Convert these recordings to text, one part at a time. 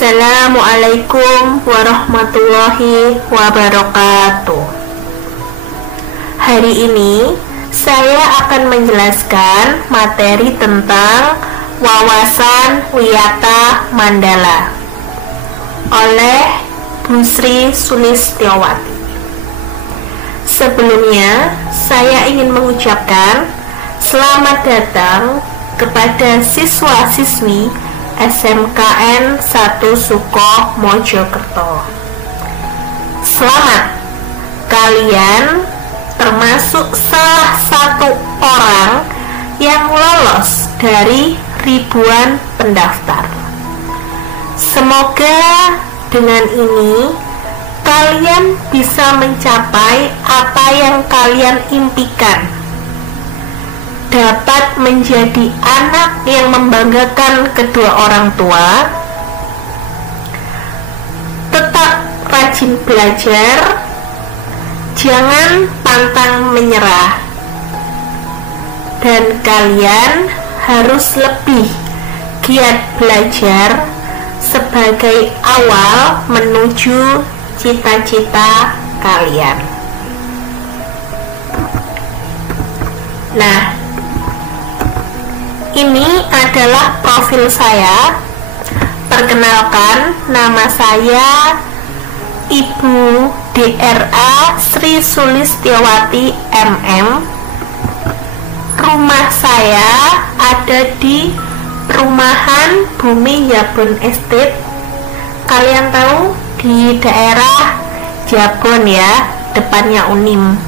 Assalamualaikum warahmatullahi wabarakatuh. Hari ini saya akan menjelaskan materi tentang wawasan wiyata mandala oleh Bu Sri Sulistiowati. Sebelumnya, saya ingin mengucapkan selamat datang kepada siswa-siswi SMKN 1 Sukoh Mojokerto. Selamat, kalian termasuk salah satu orang yang lolos dari ribuan pendaftar. Semoga dengan ini kalian bisa mencapai apa yang kalian impikan, dapat menjadi anak yang membanggakan kedua orang tua, tetap rajin belajar, jangan pantang menyerah, dan kalian harus lebih giat belajar sebagai awal menuju cita-cita kalian. Nah, ini adalah profil saya. Perkenalkan, nama saya Ibu DRA Sri Sulistiowati MM. Rumah saya ada di perumahan Bumi Jabon Estate. Kalian tahu, di daerah Jabon ya, depannya Unim.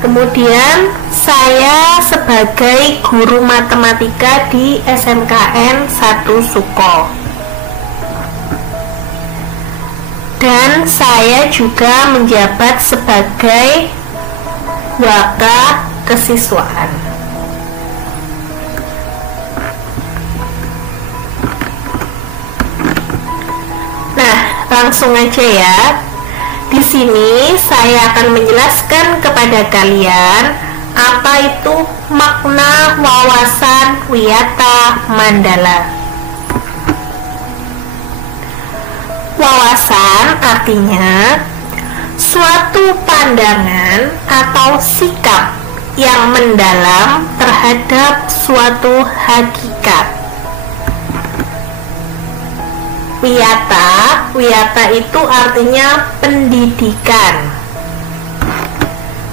Kemudian saya sebagai guru matematika di SMKN 1 Sukoh. Dan saya juga menjabat sebagai waka kesiswaan. Nah, langsung aja ya. Di sini saya akan menjelaskan kepada kalian apa itu makna wawasan wiyata mandala. Wawasan artinya suatu pandangan atau sikap yang mendalam terhadap suatu hakikat. Wiyata itu artinya pendidikan.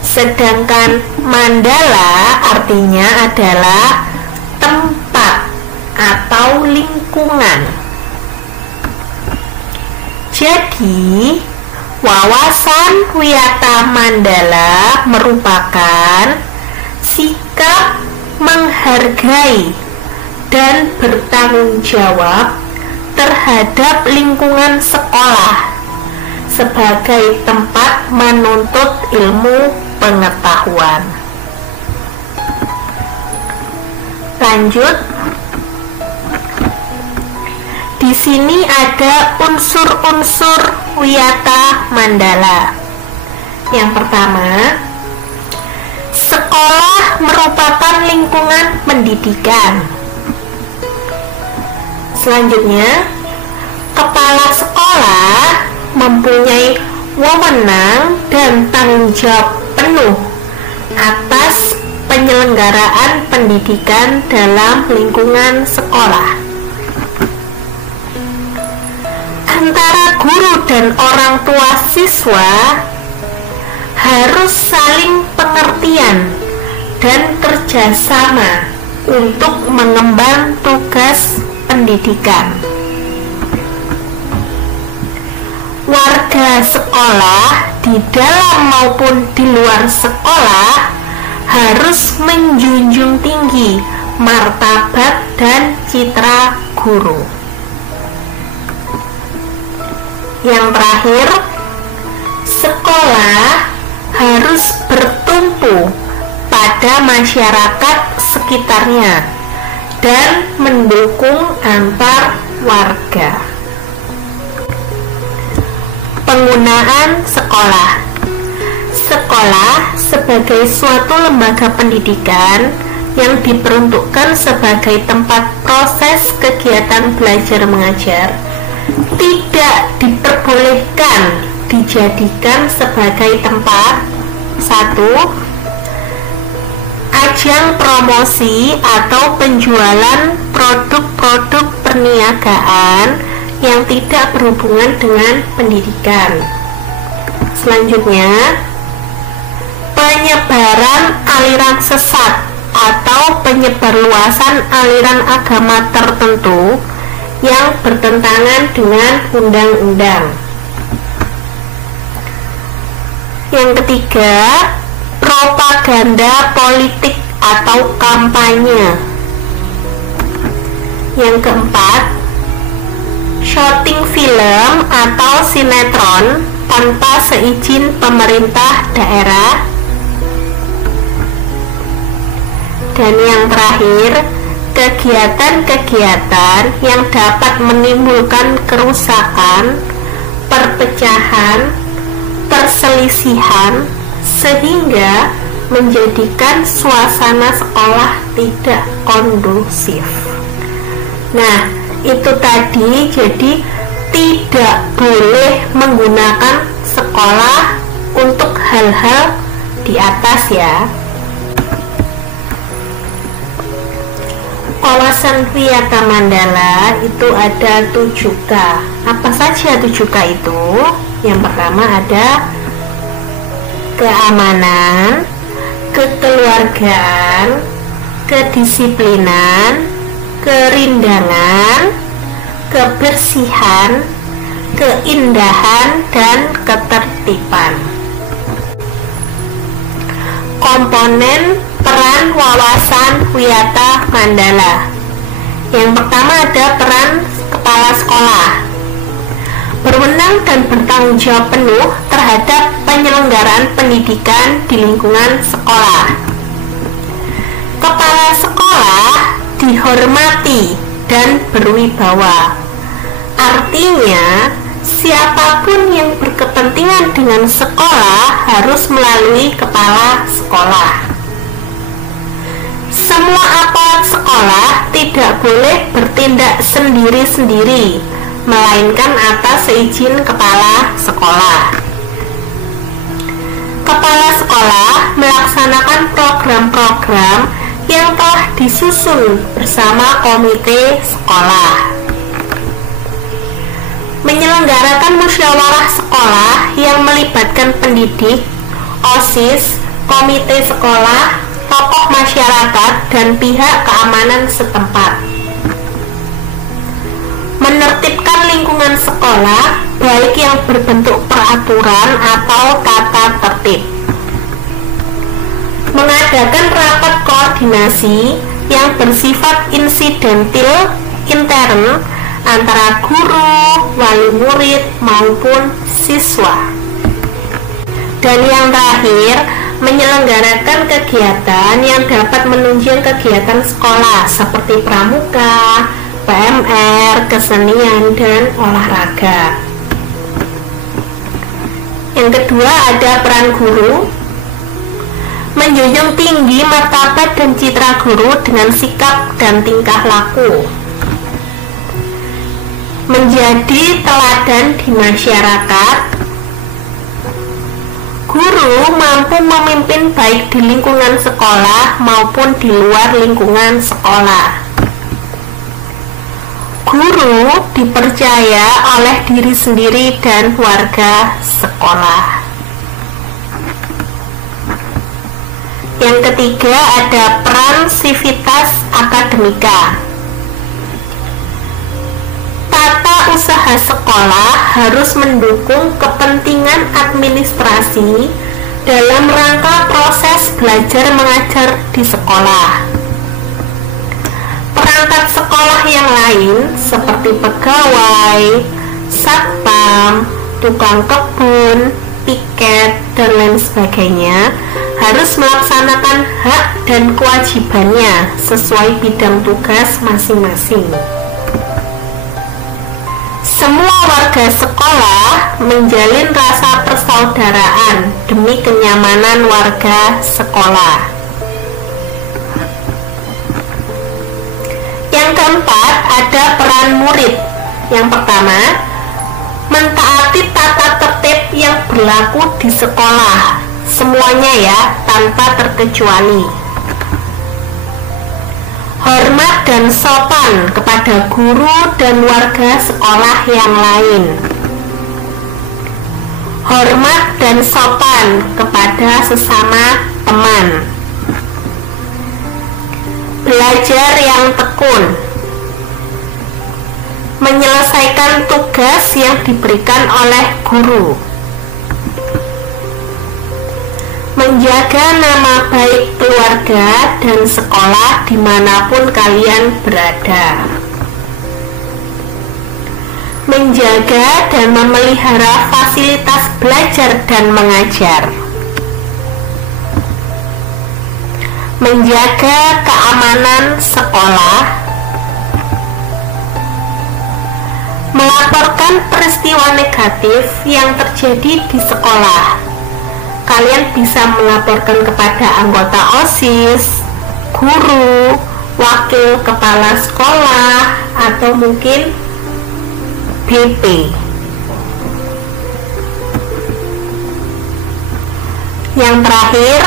Sedangkan mandala artinya adalah tempat atau lingkungan. Jadi, wawasan wiyata mandala merupakan sikap menghargai dan bertanggung jawab terhadap lingkungan sekolah sebagai tempat menuntut ilmu pengetahuan. Lanjut. Di sini ada unsur-unsur wiyata mandala. Yang pertama, sekolah merupakan lingkungan pendidikan. Selanjutnya, kepala sekolah mempunyai wewenang dan tanggung jawab penuh atas penyelenggaraan pendidikan dalam lingkungan sekolah. Antara guru dan orang tua siswa harus saling pengertian dan kerjasama untuk mengemban tugas pendidikan. Warga sekolah di dalam maupun di luar sekolah harus menjunjung tinggi martabat dan citra guru. Yang terakhir, sekolah harus bertumpu pada masyarakat sekitarnya dan mendukung antar warga. Penggunaan sekolah. Sekolah sebagai suatu lembaga pendidikan yang diperuntukkan sebagai tempat proses kegiatan belajar mengajar tidak diperbolehkan dijadikan sebagai tempat: 1. Ajang promosi atau penjualan produk-produk perniagaan yang tidak berhubungan dengan pendidikan. Selanjutnya, penyebaran aliran sesat atau penyebarluasan aliran agama tertentu yang bertentangan dengan undang-undang. Yang ketiga, propaganda politik atau kampanye. Yang keempat, syuting film atau sinetron tanpa seizin pemerintah daerah. Dan yang terakhir, kegiatan-kegiatan yang dapat menimbulkan kerusakan, perpecahan, perselisihan, sehingga menjadikan suasana sekolah tidak kondusif. Nah, itu tadi, jadi tidak boleh menggunakan sekolah untuk hal-hal di atas ya. Kawasan Wiyata Mandala itu ada 7K. Apa saja 7K itu? Yang pertama ada keamanan, kekeluargaan, kedisiplinan, kerindangan, kebersihan, keindahan, dan ketertiban. Komponen peran wawasan Wiyata Mandala. Yang pertama ada peran kepala sekolah, berwenang dan bertanggung jawab penuh terhadap penyelenggaraan pendidikan di lingkungan sekolah. Kepala sekolah dihormati dan berwibawa. Artinya, siapapun yang berkepentingan dengan sekolah harus melalui kepala sekolah. Semua aparat sekolah tidak boleh bertindak sendiri-sendiri, melainkan atas seizin kepala sekolah. Kepala sekolah melaksanakan program-program yang telah disusun bersama komite sekolah. Menyelenggarakan musyawarah sekolah yang melibatkan pendidik, OSIS, komite sekolah, tokoh masyarakat, dan pihak keamanan setempat. Menertibkan lingkungan sekolah, baik yang berbentuk peraturan atau tata tertib. Mengadakan rapat koordinasi yang bersifat insidentil intern antara guru, wali murid, maupun siswa. Dan yang terakhir, menyelenggarakan kegiatan yang dapat menunjang kegiatan sekolah seperti pramuka, PMR, kesenian, dan olahraga. Yang kedua ada peran guru, menjunjung tinggi martabat dan citra guru dengan sikap dan tingkah laku, menjadi teladan di masyarakat. Guru mampu memimpin baik di lingkungan sekolah maupun di luar lingkungan sekolah. Guru dipercaya oleh diri sendiri dan warga sekolah. Yang ketiga ada peran sivitas akademika. Tata usaha sekolah harus mendukung kepentingan administrasi dalam rangka proses belajar mengajar di sekolah. Perangkat sekolah yang lain seperti pegawai, satpam, tukang kebun, piket, dan lain sebagainya harus melaksanakan hak dan kewajibannya sesuai bidang tugas masing-masing. Semua warga sekolah menjalin rasa persaudaraan demi kenyamanan warga sekolah. Yang keempat, ada peran murid. Yang pertama, mentaati tata tertib yang berlaku di sekolah, semuanya ya, tanpa terkecuali. Hormat dan sopan kepada guru dan warga sekolah yang lain. Hormat dan sopan kepada sesama teman. Belajar yang tekun. Menyelesaikan tugas yang diberikan oleh guru. Menjaga nama baik keluarga dan sekolah dimanapun kalian berada. Menjaga dan memelihara fasilitas belajar dan mengajar. Menjaga keamanan sekolah. Melaporkan peristiwa negatif yang terjadi di sekolah. Kalian bisa melaporkan kepada anggota OSIS, guru, wakil kepala sekolah, atau mungkin BP. Yang terakhir,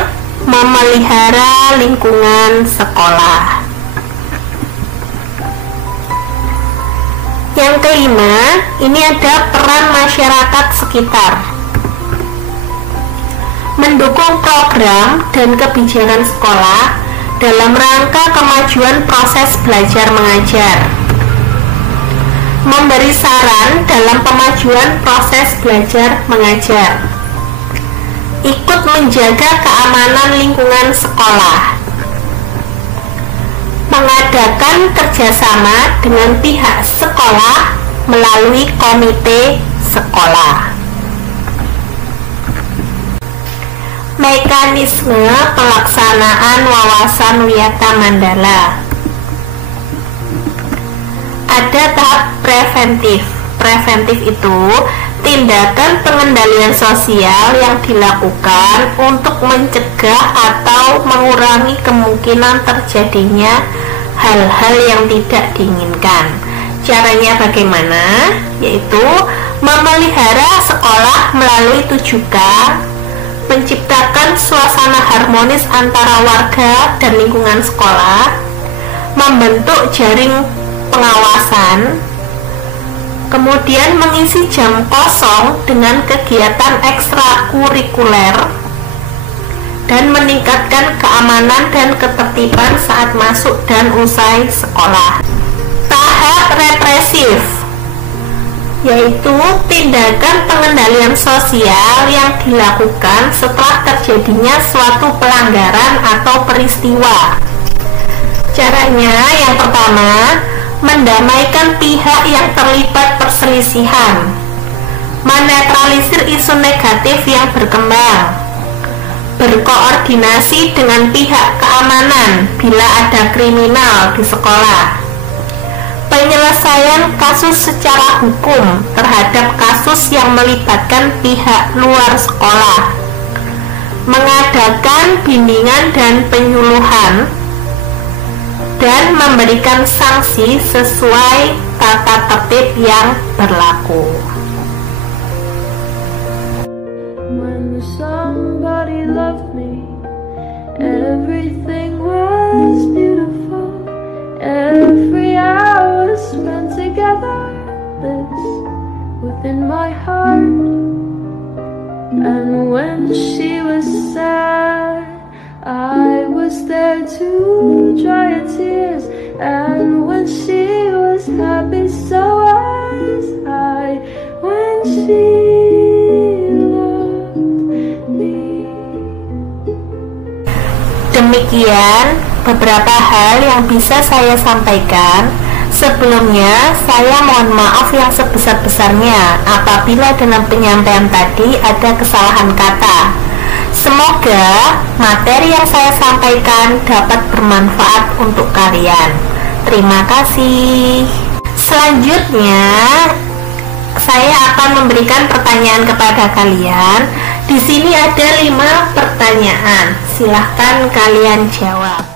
memelihara lingkungan sekolah. Yang kelima, ini ada peran masyarakat sekitar. Mendukung program dan kebijakan sekolah dalam rangka kemajuan proses belajar mengajar. Memberi saran dalam pemajuan proses belajar mengajar. Ikut menjaga keamanan lingkungan sekolah. Mengadakan kerjasama dengan pihak sekolah melalui komite sekolah. Mekanisme pelaksanaan wawasan Wiyata Mandala. Ada tahap preventif. Preventif itu tindakan pengendalian sosial yang dilakukan untuk mencegah atau mengurangi kemungkinan terjadinya hal-hal yang tidak diinginkan. Caranya bagaimana? Yaitu memelihara sekolah melalui 7K, menciptakan suasana harmonis antara warga dan lingkungan sekolah, membentuk jaring pengawasan, kemudian mengisi jam kosong dengan kegiatan ekstrakurikuler, dan meningkatkan keamanan dan ketertiban saat masuk dan usai sekolah. Tahap represif, yaitu tindakan pengendalian sosial yang dilakukan setelah terjadinya suatu pelanggaran atau peristiwa. Caranya yang pertama, mendamaikan pihak yang terlibat perselisihan, menetralisir isu negatif yang berkembang, berkoordinasi dengan pihak keamanan bila ada kriminal di sekolah, penyelesaian kasus secara hukum terhadap kasus yang melibatkan pihak luar sekolah, mengadakan bimbingan dan penyuluhan, dan memberikan sanksi sesuai tata tertib yang berlaku. When somebody loved me, everything was beautiful. Every hour spent together lives within my heart. And when she was sad, I was there to dry her tears. And when she was happy, so was I. When she loved me. Demikian beberapa hal yang bisa saya sampaikan. Sebelumnya, saya mohon maaf yang sebesar-besarnya apabila dalam penyampaian tadi ada kesalahan kata. Semoga materi yang saya sampaikan dapat bermanfaat untuk kalian. Terima kasih. Selanjutnya, saya akan memberikan pertanyaan kepada kalian. Di sini ada 5 pertanyaan. Silahkan kalian jawab.